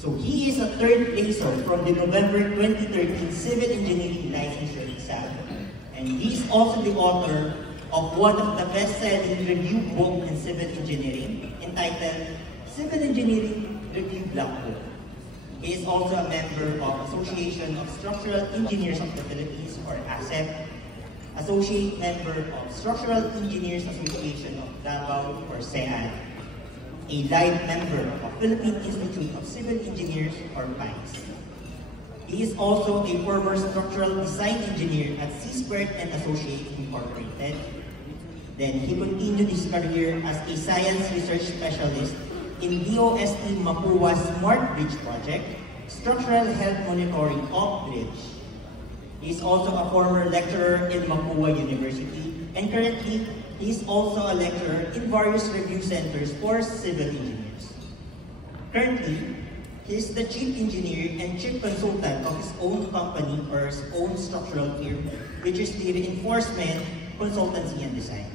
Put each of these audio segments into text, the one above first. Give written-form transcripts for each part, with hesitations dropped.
So he is a third placer from the November 2013 Civil Engineering Licensure Exam. And he is also the author of one of the best-selling review book in civil engineering entitled Civil Engineering Review Black Book. He is also a member of Association of Structural Engineers of the Philippines, or ASEP, Associate Member of Structural Engineers Association of Davao, or SEAD, a live member of Philippine Institute of Civil Engineers, or PICE. He is also a former structural design engineer at C-Squared and Associates Incorporated. Then he continued his career as a science research specialist in DOST Mapua Smart Bridge Project, Structural Health Monitoring of Bridge. He is also a former lecturer in Mapua University, and currently he is also a lecturer in various review centers for civil engineers. Currently, he is the chief engineer and chief consultant of his own company or his own structural firm, which is the Reinforcement Consultancy and Design.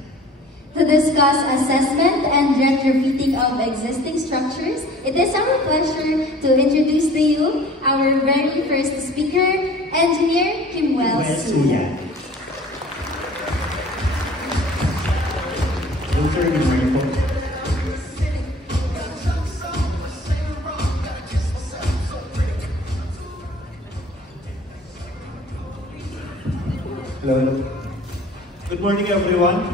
To discuss assessment and retrofitting of existing structures, it is our pleasure to introduce to you our very first speaker, Engineer Kimwell Suya. Hello. Good morning, everyone.